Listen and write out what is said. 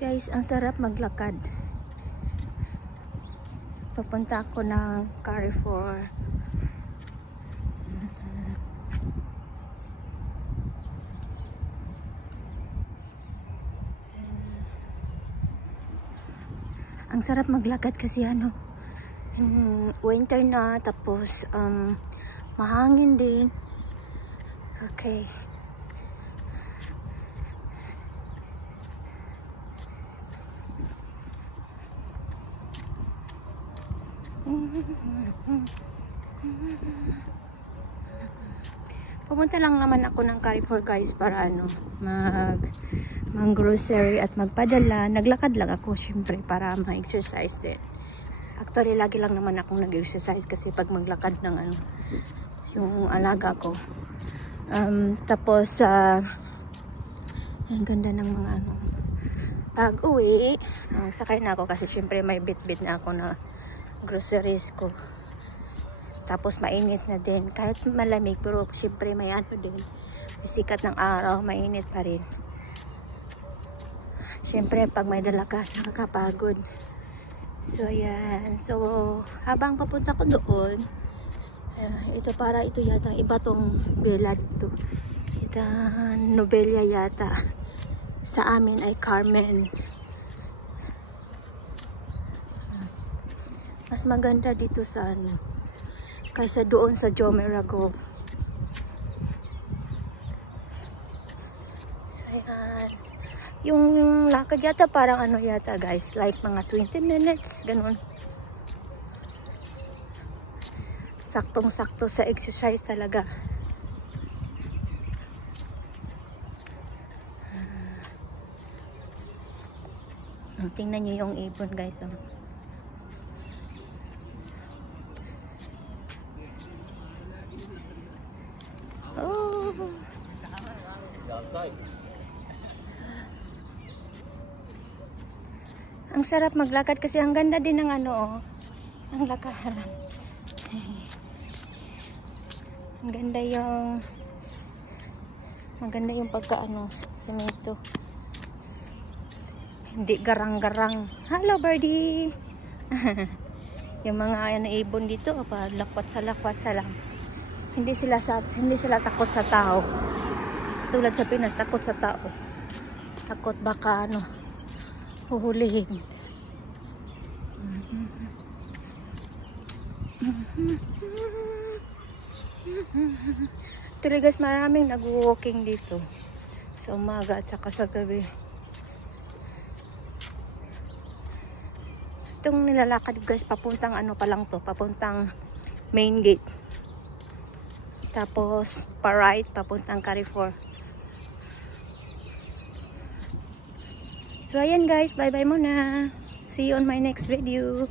Guys, ang sarap maglakad. Papunta ako ng Carrefour. Ang sarap maglakad kasi winter na, tapos mahangin din. Okay. Pumunta lang naman ako ng Carrefour guys para mag-grocery at magpadala. Naglakad lang ako syempre para ma-exercise din. Actually lagi lang naman akong nag-exercise kasi pag maglakad ng yung alaga ko. Tapos ang ganda ng mga pag uwi, sakay na ako kasi syempre may bit-bit na ako na groceries ko. Tapos mainit na din. Kahit malamig, pero syempre may din. May sikat ng araw, mainit pa rin. Syempre, pag may dala ka, nakakapagod. So, ayan. So, habang papunta ko doon, ito yata, iba tong villa dito. Ito, Nobelia yata. Sa amin ay Carmen. Mas maganda dito sa kaysa doon sa Jomerago. So, ayan. Yung lakad yata parang yata guys, like mga 20 minutes, ganun. Saktong-sakto sa exercise talaga. Tingnan nyo yung ibon guys. Ang sarap maglakad kasi ang ganda din ng ang lakaran. Maganda yung pagka semento. Hindi garang-garang. Hello birdie. Yung mga ibon dito lakwat sa lang. Hindi sila takot sa tao. Tulad sa Pinas, takot sa tao. Takot baka huhulihin. Actually guys, maraming nag-walking dito sa umaga at saka sa gabi. Itong nilalakad guys, papuntang pa lang to, papuntang main gate. Tapos pa-right, papuntang Carrefour. So ayan guys, bye bye muna. See you on my next video.